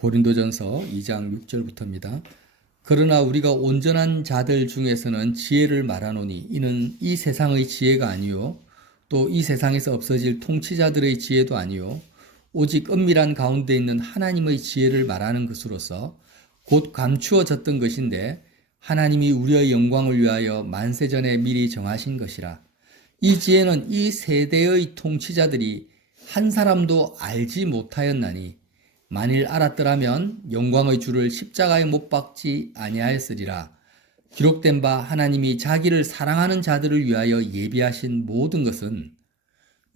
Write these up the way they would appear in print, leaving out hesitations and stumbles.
고린도전서 2장 6절부터입니다. 그러나 우리가 온전한 자들 중에서는 지혜를 말하노니 이는 이 세상의 지혜가 아니요 또 이 세상에서 없어질 통치자들의 지혜도 아니요 오직 은밀한 가운데 있는 하나님의 지혜를 말하는 것으로서 곧 감추어졌던 것인데 하나님이 우리의 영광을 위하여 만세전에 미리 정하신 것이라. 이 지혜는 이 세대의 통치자들이 한 사람도 알지 못하였나니 만일 알았더라면 영광의 주를 십자가에 못 박지 아니하였으리라. 기록된 바 하나님이 자기를 사랑하는 자들을 위하여 예비하신 모든 것은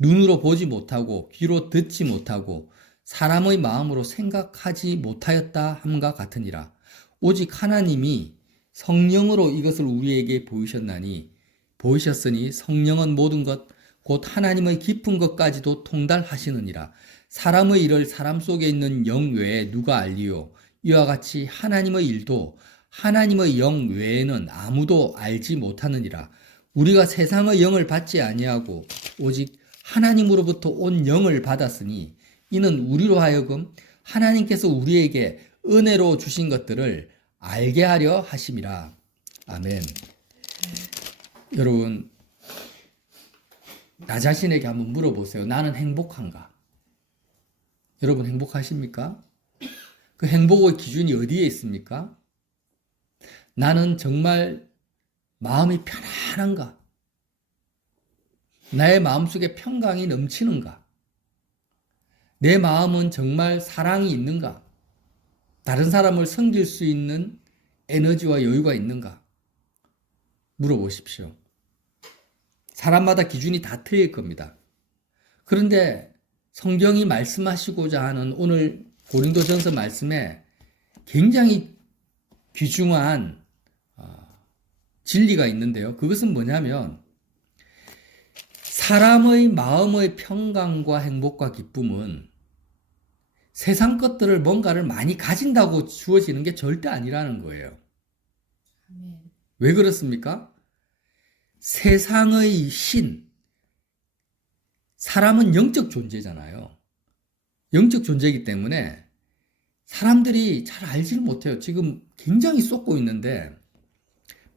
눈으로 보지 못하고 귀로 듣지 못하고 사람의 마음으로 생각하지 못하였다 함과 같으니라. 오직 하나님이 성령으로 이것을 우리에게 보이셨으니 성령은 모든 것 곧 하나님의 깊은 것까지도 통달하시느니라. 사람의 일을 사람 속에 있는 영 외에 누가 알리요? 이와 같이 하나님의 일도 하나님의 영 외에는 아무도 알지 못하느니라. 우리가 세상의 영을 받지 아니하고 오직 하나님으로부터 온 영을 받았으니 이는 우리로 하여금 하나님께서 우리에게 은혜로 주신 것들을 알게 하려 하심이라. 아멘. 여러분, 나 자신에게 한번 물어보세요. 나는 행복한가? 여러분 행복하십니까? 그 행복의 기준이 어디에 있습니까? 나는 정말 마음이 편안한가? 나의 마음속에 평강이 넘치는가? 내 마음은 정말 사랑이 있는가? 다른 사람을 섬길 수 있는 에너지와 여유가 있는가? 물어보십시오. 사람마다 기준이 다 틀릴 겁니다. 그런데 성경이 말씀하시고자 하는 오늘 고린도전서 말씀에 굉장히 귀중한 진리가 있는데요. 그것은 뭐냐면 사람의 마음의 평강과 행복과 기쁨은 세상 것들을 뭔가를 많이 가진다고 주어지는 게 절대 아니라는 거예요. 왜 그렇습니까? 세상의 신, 사람은 영적 존재잖아요. 영적 존재이기 때문에 사람들이 잘 알지를 못해요. 지금 굉장히 쏟고 있는데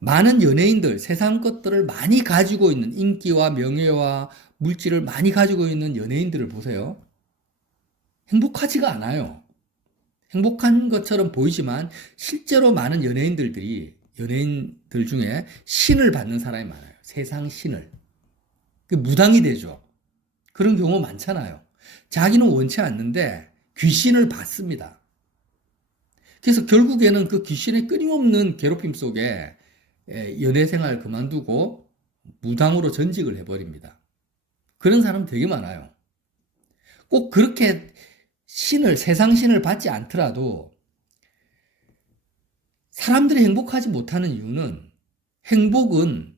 많은 연예인들, 세상 것들을 많이 가지고 있는 인기와 명예와 물질을 많이 가지고 있는 연예인들을 보세요. 행복하지가 않아요. 행복한 것처럼 보이지만 실제로 많은 연예인들 중에 신을 받는 사람이 많아요. 세상 신을. 무당이 되죠. 그런 경우 많잖아요. 자기는 원치 않는데 귀신을 받습니다. 그래서 결국에는 그 귀신의 끊임없는 괴롭힘 속에 연애 생활을 그만두고 무당으로 전직을 해버립니다. 그런 사람 되게 많아요. 꼭 그렇게 세상 신을 받지 않더라도 사람들이 행복하지 못하는 이유는 행복은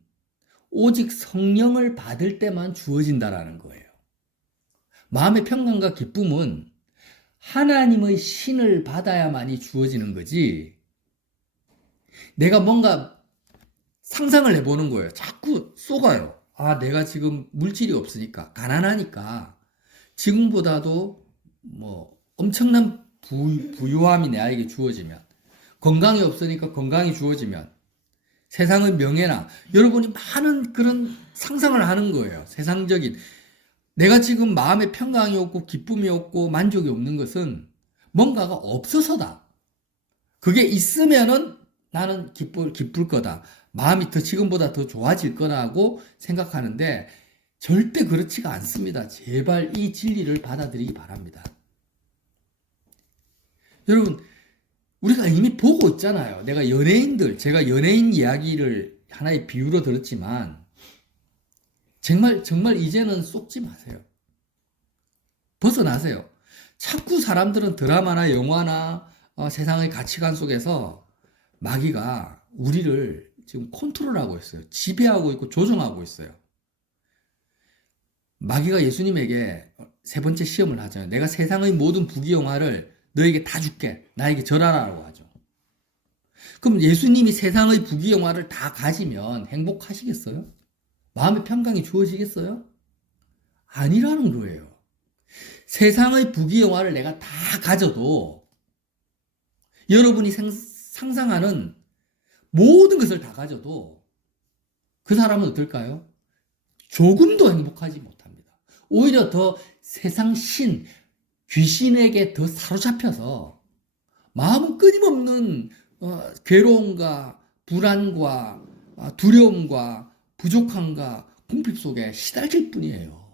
오직 성령을 받을 때만 주어진다라는 거예요. 마음의 평강과 기쁨은 하나님의 신을 받아야만이 주어지는 거지. 내가 뭔가 상상을 해보는 거예요. 자꾸 쏘가요. 내가 지금 물질이 없으니까, 가난하니까 지금보다도 엄청난 부유함이 내게 주어지면, 건강이 없으니까 건강이 주어지면, 세상의 명예나 여러분이 많은 그런 상상을 하는 거예요. 세상적인. 내가 지금 마음에 평강이 없고 기쁨이 없고 만족이 없는 것은 뭔가가 없어서다. 그게 있으면은 나는 기쁠 거다. 마음이 지금보다 더 좋아질 거라고 생각하는데 절대 그렇지가 않습니다. 제발 이 진리를 받아들이기 바랍니다. 여러분, 우리가 이미 보고 있잖아요. 제가 연예인 이야기를 하나의 비유로 들었지만, 정말 이제는 속지 마세요. 벗어나세요. 자꾸 사람들은 드라마나 영화나 세상의 가치관 속에서 마귀가 우리를 지금 컨트롤하고 있어요. 지배하고 있고 조종하고 있어요. 마귀가 예수님에게 세 번째 시험을 하잖아요. 내가 세상의 모든 부귀영화를 너에게 다 줄게. 나에게 절하라고 하죠. 그럼 예수님이 세상의 부귀영화를 다 가지면 행복하시겠어요? 마음의 평강이 주어지겠어요? 아니라는 거예요. 세상의 부귀영화를 내가 다 가져도 여러분이 상상하는 모든 것을 다 가져도 그 사람은 어떨까요? 조금도 행복하지 못합니다. 오히려 더 세상 신, 귀신에게 더 사로잡혀서 마음은 끊임없는 괴로움과 불안과 두려움과 부족함과 궁핍 속에 시달릴 뿐이에요.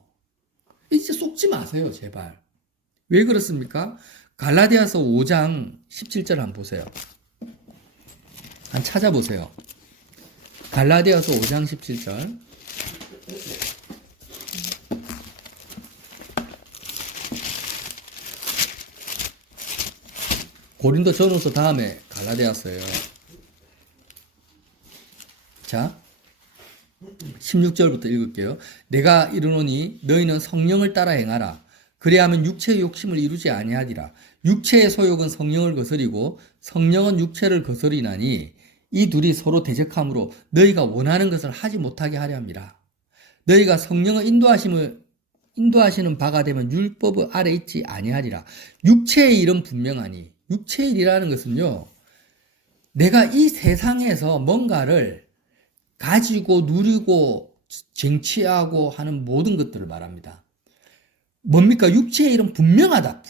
이제 속지 마세요, 제발. 왜 그렇습니까? 갈라디아서 5장 17절 한번 보세요. 한번 찾아보세요. 갈라디아서 5장 17절. 고린도 전후서 다음에 갈라디아서예요. 자, 16절부터 읽을게요. 내가 이르노니 너희는 성령을 따라 행하라. 그리하면 육체의 욕심을 이루지 아니하리라. 육체의 소욕은 성령을 거스리고 성령은 육체를 거스리나니 이 둘이 서로 대적함으로 너희가 원하는 것을 하지 못하게 하려 함이라. 너희가 성령의 인도하시는 바가 되면 율법 아래 있지 아니하리라. 육체의 일은 분명하니, 육체의 일이라는 것은요, 내가 이 세상에서 뭔가를 가지고 누리고 쟁취하고 하는 모든 것들을 말합니다. 뭡니까? 육체의 일은 분명하다,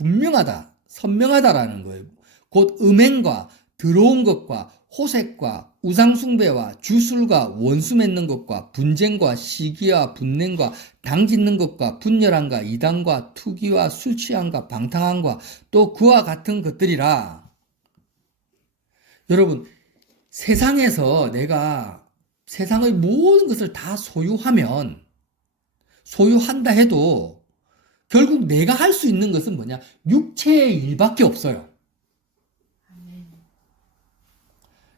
선명하다라는 거예요. 곧 음행과 더러운 것과 호색과 우상숭배와 주술과 원수 맺는 것과 분쟁과 시기와 분냉과 당짓는 것과 분열함과 이단과 투기와 술취함과 방탕함과 또 그와 같은 것들이라. 여러분, 세상에서 내가 세상의 모든 것을 다 소유한다 해도 결국 내가 할 수 있는 것은 뭐냐? 육체의 일밖에 없어요.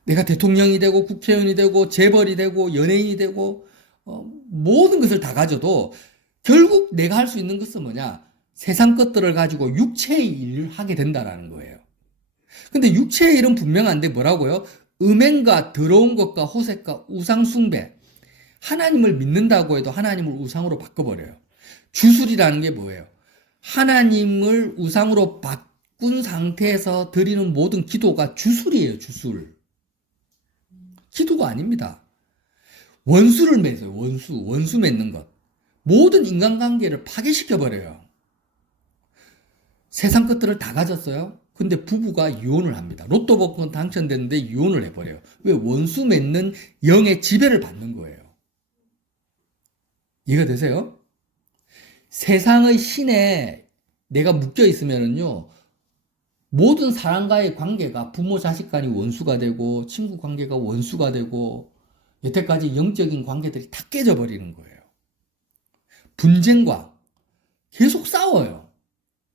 내가 대통령이 되고 국회의원이 되고 재벌이 되고 연예인이 되고 모든 것을 다 가져도 결국 내가 할 수 있는 것은 뭐냐? 세상 것들을 가지고 육체의 일을 하게 된다라는 거예요. 근데 육체의 일은 분명한데 뭐라고요? 음행과 더러운 것과 호색과 우상숭배. 하나님을 믿는다고 해도 하나님을 우상으로 바꿔버려요. 주술이라는 게 뭐예요? 하나님을 우상으로 바꾼 상태에서 드리는 모든 기도가 주술이에요, 주술. 기도가 아닙니다. 원수를 맺어요, 원수 맺는 것. 모든 인간관계를 파괴시켜버려요. 세상 것들을 다 가졌어요? 근데 부부가 이혼을 합니다. 로또 복권 당첨됐는데 이혼을 해버려요. 왜? 원수 맺는 영의 지배를 받는 거예요. 이해가 되세요? 세상의 신에 내가 묶여 있으면은요, 모든 사람과의 관계가 부모 자식 간이 원수가 되고 친구 관계가 원수가 되고 여태까지 영적인 관계들이 다 깨져버리는 거예요. 분쟁과 계속 싸워요.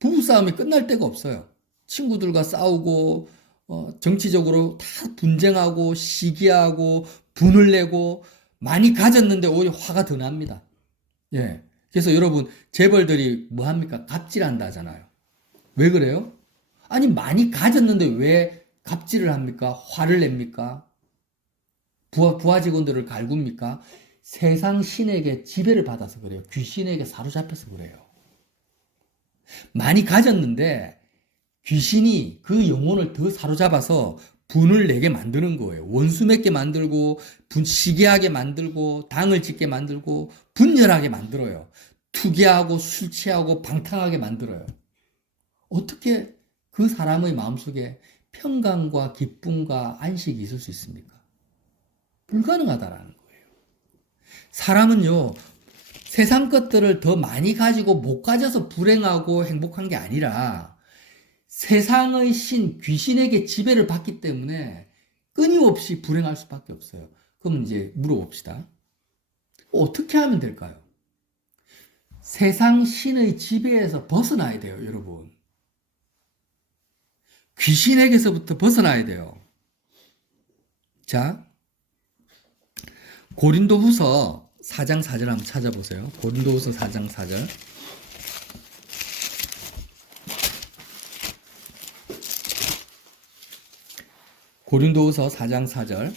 부부싸움이 끝날 데가 없어요. 친구들과 싸우고 정치적으로 다 분쟁하고 시기하고 분을 내고 많이 가졌는데 오히려 화가 더 납니다. 예. 그래서 여러분 재벌들이 뭐 합니까? 갑질한다잖아요. 왜 그래요? 아니 많이 가졌는데 왜 갑질을 합니까? 화를 냅니까? 부하 직원들을 갈굽니까? 세상 신에게 지배를 받아서 그래요. 귀신에게 사로잡혀서 그래요. 많이 가졌는데 귀신이 그 영혼을 더 사로잡아서 분을 내게 만드는 거예요. 원수 맺게 만들고 시기하게 만들고 당을 짓게 만들고 분열하게 만들어요. 투기하고 술 취하고 방탕하게 만들어요. 어떻게 그 사람의 마음속에 평강과 기쁨과 안식이 있을 수 있습니까? 불가능하다라는 거예요. 사람은요, 세상 것들을 더 많이 가지고 못 가져서 불행하고 행복한 게 아니라 세상의 신, 귀신에게 지배를 받기 때문에 끊임없이 불행할 수밖에 없어요. 그럼 이제 물어봅시다. 어떻게 하면 될까요? 세상 신의 지배에서 벗어나야 돼요, 여러분. 귀신에게서부터 벗어나야 돼요. 자, 고린도후서 4장 4절 한번 찾아보세요. 고린도후서 4장 4절. 고린도후서 4장 4절.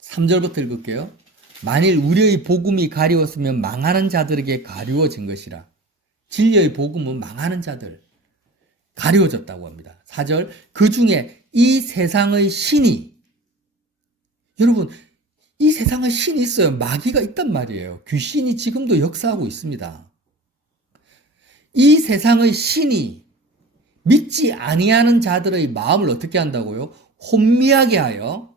3절부터 읽을게요. 만일 우리의 복음이 가리웠으면 망하는 자들에게 가리워진 것이라. 진리의 복음은 망하는 자들, 가려졌다고 합니다. 4절, 그 중에 이 세상의 신이, 여러분, 이 세상의 신이 있어요. 마귀가 있단 말이에요. 귀신이 지금도 역사하고 있습니다. 이 세상의 신이 믿지 아니하는 자들의 마음을 어떻게 한다고요? 혼미하게 하여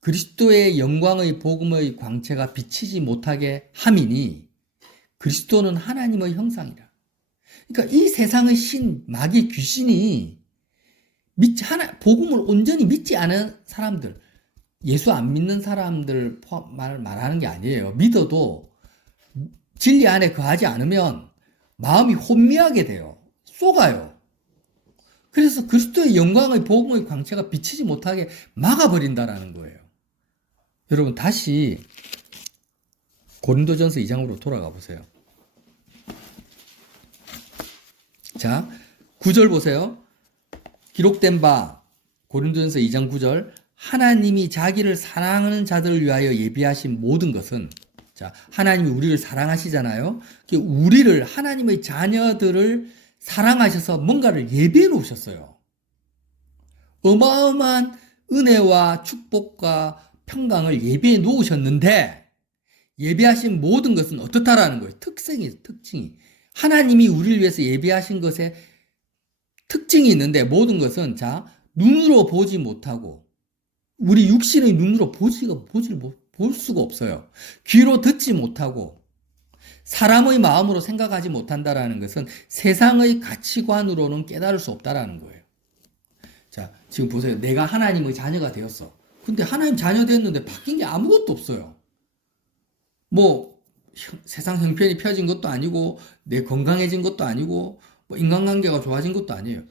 그리스도의 영광의 복음의 광채가 비치지 못하게 함이니 그리스도는 하나님의 형상이라. 그러니까 이 세상의 신, 마귀, 귀신이 복음을 온전히 믿지 않은 사람들, 예수 안 믿는 사람들 말하는 게 아니에요. 믿어도 진리 안에 거하지 않으면 마음이 혼미하게 돼요. 쏘가요. 그래서 그리스도의 영광의 복음의 광채가 비치지 못하게 막아버린다라는 거예요. 여러분 다시 고린도전서 2장으로 돌아가 보세요. 자, 9절 보세요. 기록된 바 고린도전서 2장 9절, 하나님이 자기를 사랑하는 자들을 위하여 예비하신 모든 것은, 자, 하나님이 우리를 사랑하시잖아요. 우리를, 하나님의 자녀들을 사랑하셔서 뭔가를 예비해 놓으셨어요. 어마어마한 은혜와 축복과 평강을 예비해 놓으셨는데, 예비하신 모든 것은 어떻다라는 거예요. 특징이. 하나님이 우리를 위해서 예비하신 것에 특징이 있는데, 모든 것은, 자, 눈으로 보지 못하고, 우리 육신의 눈으로 볼 수가 없어요. 귀로 듣지 못하고, 사람의 마음으로 생각하지 못한다라는 것은 세상의 가치관으로는 깨달을 수 없다라는 거예요. 자, 지금 보세요. 내가 하나님의 자녀가 되었어. 근데 하나님 자녀 됐는데 바뀐 게 아무것도 없어요. 뭐 세상 형편이 펴진 것도 아니고 내 건강해진 것도 아니고 뭐 인간관계가 좋아진 것도 아니에요.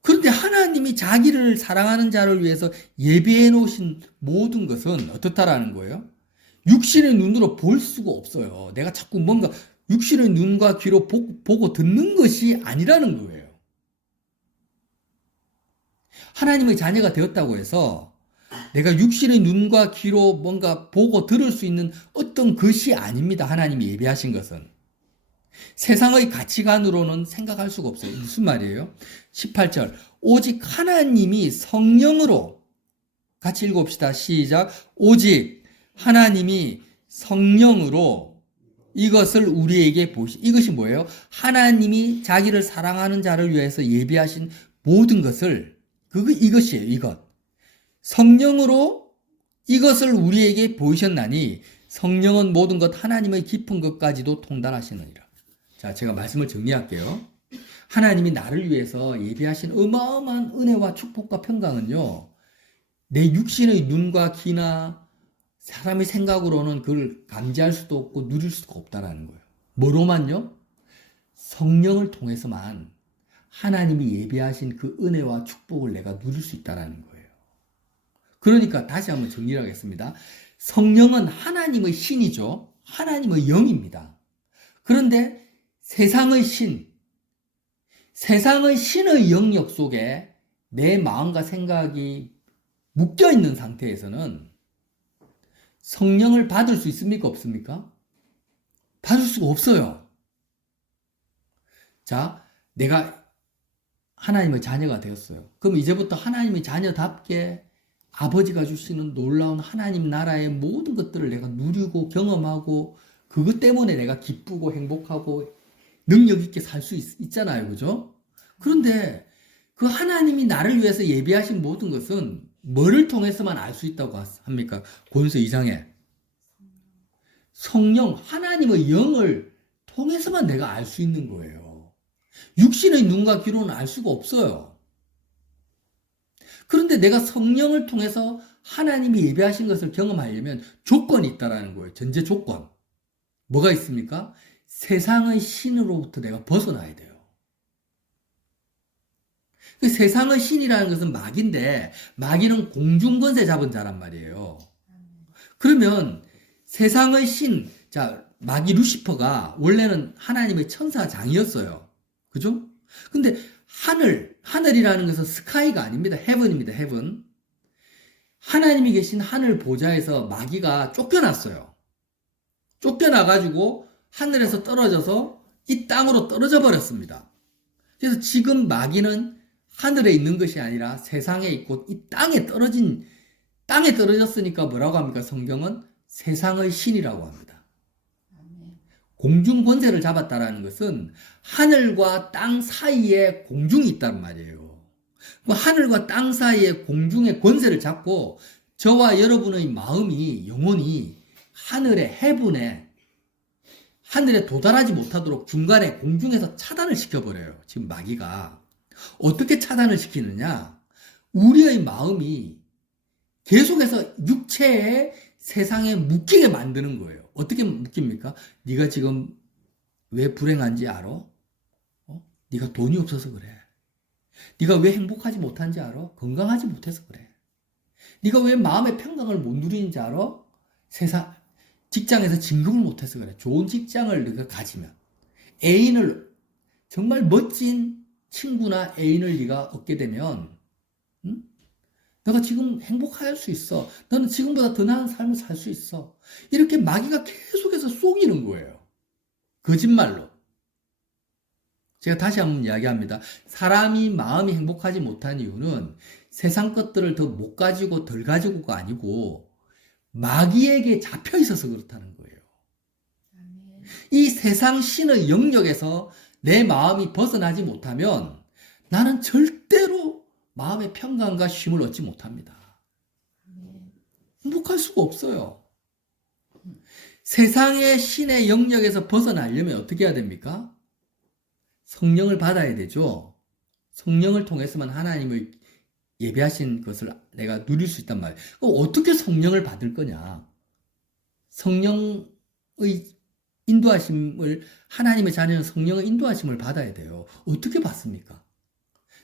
그런데 하나님이 자기를 사랑하는 자를 위해서 예비해 놓으신 모든 것은 어떻다라는 거예요? 육신의 눈으로 볼 수가 없어요. 내가 자꾸 뭔가 육신의 눈과 귀로 보고 듣는 것이 아니라는 거예요. 하나님의 자녀가 되었다고 해서 내가 육신의 눈과 귀로 뭔가 보고 들을 수 있는 어떤 것이 아닙니다. 하나님이 예비하신 것은. 세상의 가치관으로는 생각할 수가 없어요. 무슨 말이에요? 18절. 오직 하나님이 성령으로, 같이 읽어봅시다. 시작. 오직 하나님이 성령으로 이것을 우리에게 이것이 뭐예요? 하나님이 자기를 사랑하는 자를 위해서 예비하신 모든 것을, 이것이에요. 이것. 성령으로 이것을 우리에게 보이셨나니 성령은 모든 것 하나님의 깊은 것까지도 통달하시느니라. 자, 제가 말씀을 정리할게요. 하나님이 나를 위해서 예비하신 어마어마한 은혜와 축복과 평강은요, 내 육신의 눈과 귀나 사람의 생각으로는 그걸 감지할 수도 없고 누릴 수가 없다라는 거예요. 뭐로만요? 성령을 통해서만 하나님이 예비하신 그 은혜와 축복을 내가 누릴 수 있다라는 거예요. 그러니까 다시 한번 정리를 하겠습니다. 성령은 하나님의 신이죠. 하나님의 영입니다. 그런데 세상의 신의 영역 속에 내 마음과 생각이 묶여 있는 상태에서는 성령을 받을 수 있습니까? 없습니까? 받을 수가 없어요. 자, 내가 하나님의 자녀가 되었어요. 그럼 이제부터 하나님의 자녀답게 아버지가 주시는 놀라운 하나님 나라의 모든 것들을 내가 누리고 경험하고 그것 때문에 내가 기쁘고 행복하고 능력 있게 살 수 있잖아요. 그죠? 그런데 그 하나님이 나를 위해서 예비하신 모든 것은 뭐를 통해서만 알 수 있다고 합니까? 고린도서 2장에 성령, 하나님의 영을 통해서만 내가 알 수 있는 거예요. 육신의 눈과 귀로는 알 수가 없어요. 그런데 내가 성령을 통해서 하나님이 예배하신 것을 경험하려면 조건이 있다라는 거예요. 전제 조건. 뭐가 있습니까? 세상의 신으로부터 내가 벗어나야 돼요. 그 세상의 신이라는 것은 마귀인데 마귀는 공중권세 잡은 자란 말이에요. 그러면 세상의 신, 자, 마귀 루시퍼가 원래는 하나님의 천사장이었어요. 그죠? 근데 하늘이라는 것은 스카이가 아닙니다. 헤븐입니다. 헤븐. 하나님이 계신 하늘 보좌에서 마귀가 쫓겨났어요. 쫓겨나가지고 하늘에서 떨어져서 이 땅으로 떨어져 버렸습니다. 그래서 지금 마귀는 하늘에 있는 것이 아니라 세상에 있고 이 땅에 떨어졌으니까 뭐라고 합니까? 성경은 세상의 신이라고 합니다. 공중 권세를 잡았다라는 것은 하늘과 땅 사이에 공중이 있단 말이에요. 그 하늘과 땅 사이에 공중의 권세를 잡고 저와 여러분의 마음이 영혼이 하늘에 도달하지 못하도록 중간에 공중에서 차단을 시켜버려요. 지금 마귀가. 어떻게 차단을 시키느냐? 우리의 마음이 계속해서 육체의 세상에 묶이게 만드는 거예요. 어떻게 묶입니까? 네가 지금 왜 불행한지 알아? 네가 돈이 없어서 그래. 네가 왜 행복하지 못한지 알아? 건강하지 못해서 그래. 네가 왜 마음의 평강을 못 누리는지 알아? 직장에서 진급을 못해서 그래. 좋은 직장을 네가 가지면 정말 멋진 친구나 애인을 네가 얻게 되면 너가 지금 행복할 수 있어. 너는 지금보다 더 나은 삶을 살 수 있어. 이렇게 마귀가 계속해서 속이는 거예요. 거짓말로. 제가 다시 한번 이야기합니다. 사람이 마음이 행복하지 못한 이유는 세상 것들을 더 못 가지고 덜 가지고가 아니고 마귀에게 잡혀 있어서 그렇다는 거예요. 이 세상 신의 영역에서 내 마음이 벗어나지 못하면 나는 절대로 마음의 평강과 쉼을 얻지 못합니다. 행복할 수가 없어요. 세상의 신의 영역에서 벗어나려면 어떻게 해야 됩니까? 성령을 받아야 되죠. 성령을 통해서만 하나님의 예비하신 것을 내가 누릴 수 있단 말이에요. 그럼 어떻게 성령을 받을 거냐? 성령의 인도하심을, 하나님의 자녀는 성령의 인도하심을 받아야 돼요. 어떻게 받습니까?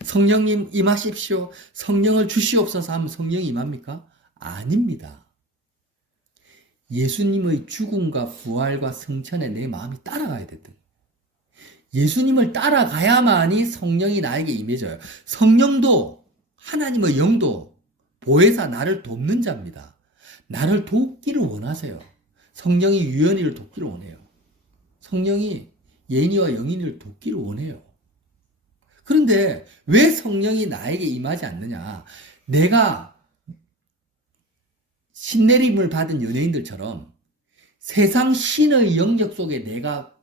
성령님 임하십시오. 성령을 주시옵소서 하면 성령이 임합니까? 아닙니다. 예수님의 죽음과 부활과 승천에 내 마음이 따라가야 되거든요. 예수님을 따라가야만이 성령이 나에게 임해져요. 성령도 하나님의 영도 보혜사 나를 돕는 자입니다. 나를 돕기를 원하세요. 성령이 유연이를 돕기를 원해요. 성령이 예인이와 영인이를 돕기를 원해요. 그런데 왜 성령이 나에게 임하지 않느냐? 내가 신내림을 받은 연예인들처럼 세상 신의 영역 속에 내가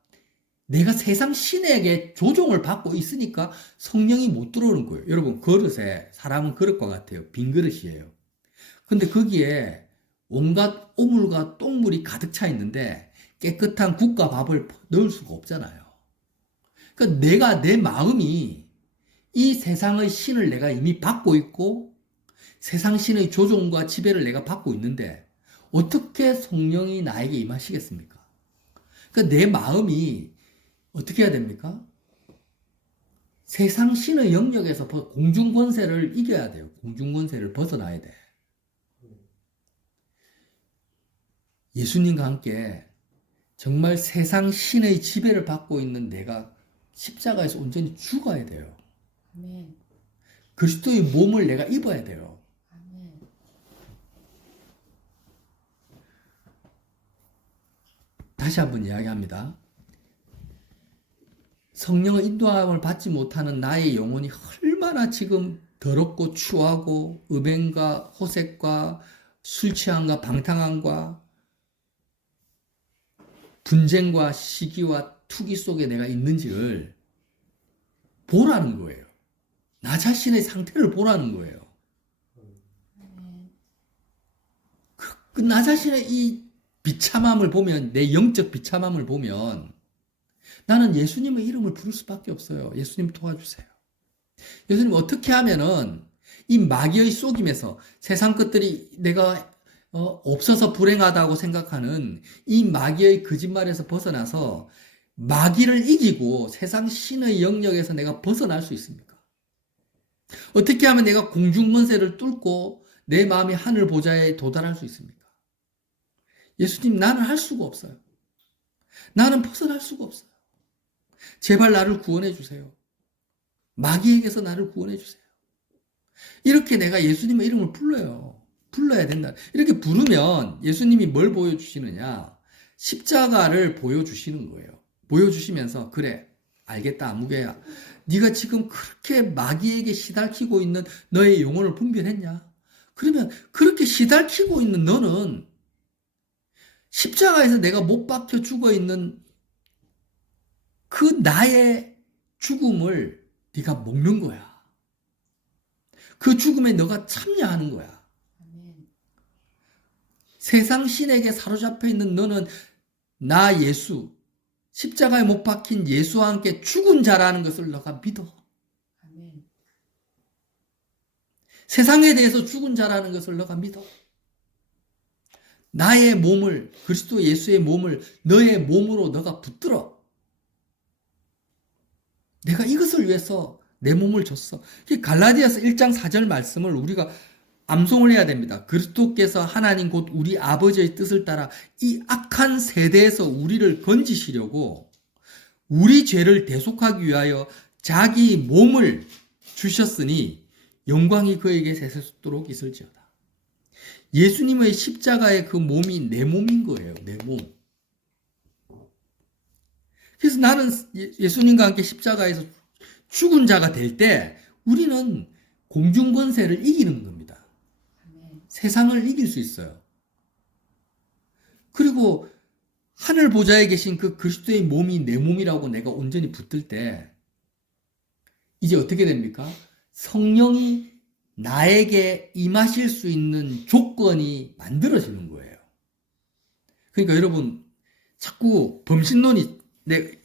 세상 신에게 조종을 받고 있으니까 성령이 못 들어오는 거예요. 여러분, 사람은 그릇과 같아요. 빈 그릇이에요. 근데 거기에 온갖 오물과 똥물이 가득 차 있는데 깨끗한 국과 밥을 넣을 수가 없잖아요. 그러니까 내 마음이 이 세상의 신을 내가 이미 받고 있고 세상 신의 조종과 지배를 내가 받고 있는데 어떻게 성령이 나에게 임하시겠습니까? 그러니까 내 마음이 어떻게 해야 됩니까? 세상 신의 영역에서 공중 권세를 이겨야 돼요. 공중 권세를 벗어나야 돼. 예수님과 함께 정말 세상 신의 지배를 받고 있는 내가 십자가에서 온전히 죽어야 돼요. 아멘. 그리스도의 몸을 내가 입어야 돼요. 아멘. 다시 한번 이야기합니다. 성령의 인도함을 받지 못하는 나의 영혼이 얼마나 지금 더럽고 추하고 음행과 호색과 술 취함과 방탕함과 분쟁과 시기와 투기 속에 내가 있는지를 보라는 거예요. 나 자신의 상태를 보라는 거예요. 나 자신의 이 비참함을 보면, 내 영적 비참함을 보면 나는 예수님의 이름을 부를 수밖에 없어요. 예수님 도와주세요. 예수님 어떻게 하면은 이 마귀의 속임에서 세상 것들이 내가 없어서 불행하다고 생각하는 이 마귀의 거짓말에서 벗어나서 마귀를 이기고 세상 신의 영역에서 내가 벗어날 수 있습니까? 어떻게 하면 내가 공중권세를 뚫고 내 마음이 하늘 보좌에 도달할 수 있습니까? 예수님, 나는 할 수가 없어요. 나는 벗어날 수가 없어요. 제발 나를 구원해 주세요. 마귀에게서 나를 구원해 주세요. 이렇게 내가 예수님의 이름을 불러야 된다. 이렇게 부르면 예수님이 뭘 보여주시느냐? 십자가를 보여주시는 거예요. 보여주시면서, 그래, 알겠다, 아무개야. 네가 지금 그렇게 마귀에게 시달키고 있는 너의 영혼을 분별했냐? 그러면 그렇게 시달키고 있는 너는 십자가에서 내가 못 박혀 죽어 있는 그 나의 죽음을 네가 먹는 거야. 그 죽음에 너가 참여하는 거야. 세상 신에게 사로잡혀 있는 너는 나 예수, 십자가에 못 박힌 예수와 함께 죽은 자라는 것을 너가 믿어. 세상에 대해서 죽은 자라는 것을 너가 믿어. 나의 몸을, 그리스도 예수의 몸을 너의 몸으로 너가 붙들어. 내가 이것을 위해서 내 몸을 줬어. 갈라디아서 1장 4절 말씀을 우리가 암송을 해야 됩니다. 그리스도께서 하나님 곧 우리 아버지의 뜻을 따라 이 악한 세대에서 우리를 건지시려고 우리 죄를 대속하기 위하여 자기 몸을 주셨으니 영광이 그에게 세세토록 있을지어다. 예수님의 십자가의 그 몸이 내 몸인 거예요. 내 몸. 그래서 나는 예수님과 함께 십자가에서 죽은 자가 될 때 우리는 공중권세를 이기는 겁니다. 세상을 이길 수 있어요. 그리고 하늘 보좌에 계신 그 그리스도의 몸이 내 몸이라고 내가 온전히 붙들 때 이제 어떻게 됩니까? 성령이 나에게 임하실 수 있는 조건이 만들어지는 거예요. 그러니까 여러분 자꾸 범신론이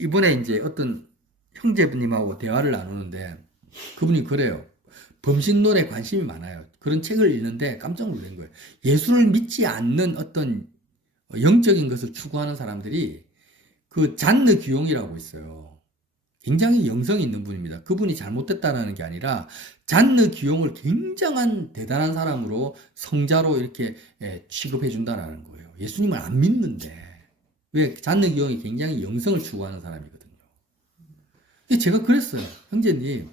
이번에 이제 어떤 형제분님하고 대화를 나누는데 그분이 그래요. 범신론에 관심이 많아요. 그런 책을 읽는데 깜짝 놀란 거예요. 예수를 믿지 않는 어떤 영적인 것을 추구하는 사람들이 그 잔느 기용이라고 있어요. 굉장히 영성이 있는 분입니다. 그분이 잘못됐다는 게 아니라 잔느 기용을 굉장한 대단한 사람으로 성자로 이렇게 취급해 준다는 거예요. 예수님을 안 믿는데 왜 잔느 기용이 굉장히 영성을 추구하는 사람이거든요. 제가 그랬어요. 형제님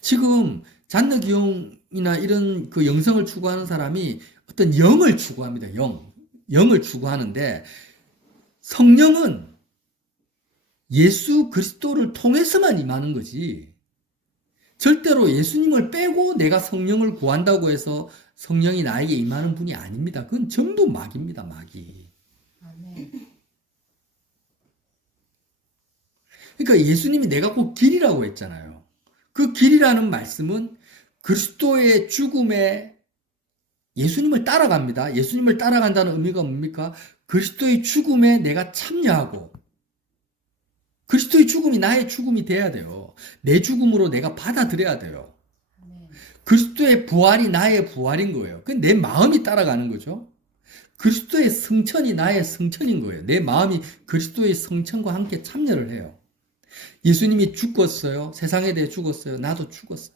지금 잔느 기용이나 이런 그 영성을 추구하는 사람이 어떤 영을 추구합니다. 영을 추구하는데 성령은 예수 그리스도를 통해서만 임하는 거지. 절대로 예수님을 빼고 내가 성령을 구한다고 해서 성령이 나에게 임하는 분이 아닙니다. 그건 전부 마귀입니다. 마귀. 그러니까 예수님이 내가 꼭 길이라고 했잖아요. 그 길이라는 말씀은 그리스도의 죽음에 예수님을 따라갑니다. 예수님을 따라간다는 의미가 뭡니까? 그리스도의 죽음에 내가 참여하고 그리스도의 죽음이 나의 죽음이 돼야 돼요. 내 죽음으로 내가 받아들여야 돼요. 그리스도의 부활이 나의 부활인 거예요. 그 내 마음이 따라가는 거죠. 그리스도의 성천이 나의 성천인 거예요. 내 마음이 그리스도의 성천과 함께 참여를 해요. 예수님이 죽었어요. 세상에 대해 죽었어요. 나도 죽었어요.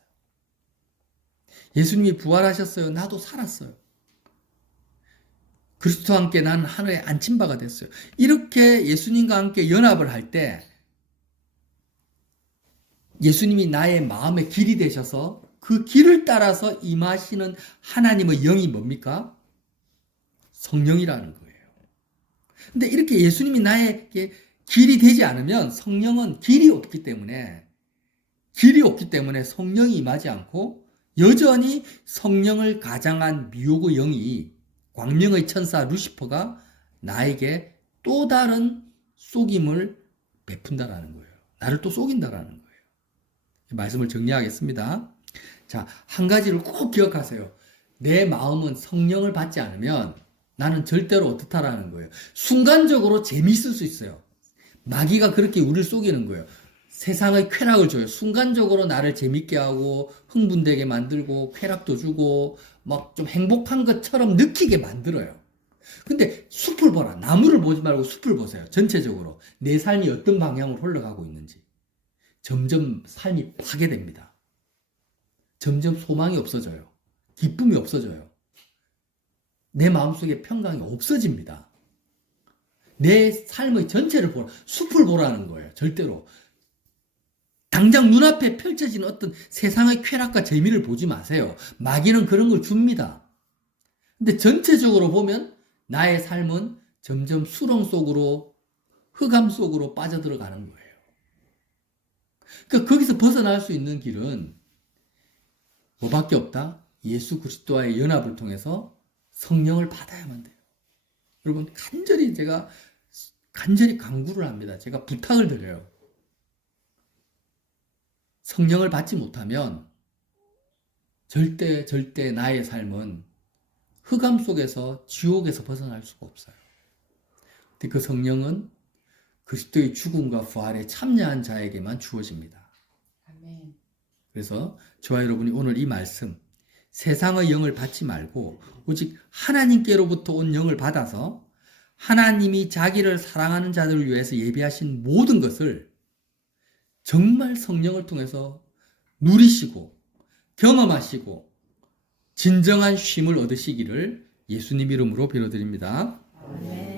예수님이 부활하셨어요. 나도 살았어요. 그리스도와 함께 나는 하늘에 앉힌 바가 됐어요. 이렇게 예수님과 함께 연합을 할 때 예수님이 나의 마음의 길이 되셔서 그 길을 따라서 임하시는 하나님의 영이 뭡니까? 성령이라는 거예요. 근데 이렇게 예수님이 나에게 길이 되지 않으면 성령은 길이 없기 때문에 성령이 임하지 않고 여전히 성령을 가장한 미혹의 영이 광명의 천사 루시퍼가 나에게 또 다른 속임을 베푼다라는 거예요. 나를 또 속인다라는 거예요. 말씀을 정리하겠습니다. 자, 한 가지를 꼭 기억하세요. 내 마음은 성령을 받지 않으면 나는 절대로 어떻다라는 거예요. 순간적으로 재미있을 수 있어요. 마귀가 그렇게 우리를 속이는 거예요. 세상의 쾌락을 줘요. 순간적으로 나를 재밌게 하고 흥분되게 만들고 쾌락도 주고 막 좀 행복한 것처럼 느끼게 만들어요. 근데 숲을 보라. 나무를 보지 말고 숲을 보세요. 전체적으로 내 삶이 어떤 방향으로 흘러가고 있는지. 점점 삶이 파괴됩니다. 점점 소망이 없어져요. 기쁨이 없어져요. 내 마음속에 평강이 없어집니다. 내 삶의 전체를 보라. 숲을 보라는 거예요. 절대로. 당장 눈앞에 펼쳐진 어떤 세상의 쾌락과 재미를 보지 마세요. 마귀는 그런 걸 줍니다. 근데 전체적으로 보면 나의 삶은 점점 수렁 속으로, 흑암 속으로 빠져들어가는 거예요. 그러니까 거기서 벗어날 수 있는 길은 뭐밖에 없다? 예수 그리스도와의 연합을 통해서 성령을 받아야만 돼요. 여러분, 제가 간절히 간구를 합니다. 제가 부탁을 드려요. 성령을 받지 못하면 절대 나의 삶은 흑암 속에서 지옥에서 벗어날 수가 없어요. 근데 그 성령은 그리스도의 죽음과 부활에 참여한 자에게만 주어집니다. 아멘. 그래서 저와 여러분이 오늘 이 말씀, 세상의 영을 받지 말고 오직 하나님께로부터 온 영을 받아서 하나님이 자기를 사랑하는 자들을 위해서 예비하신 모든 것을 정말 성령을 통해서 누리시고 경험하시고 진정한 쉼을 얻으시기를 예수님 이름으로 빌어드립니다. 아멘.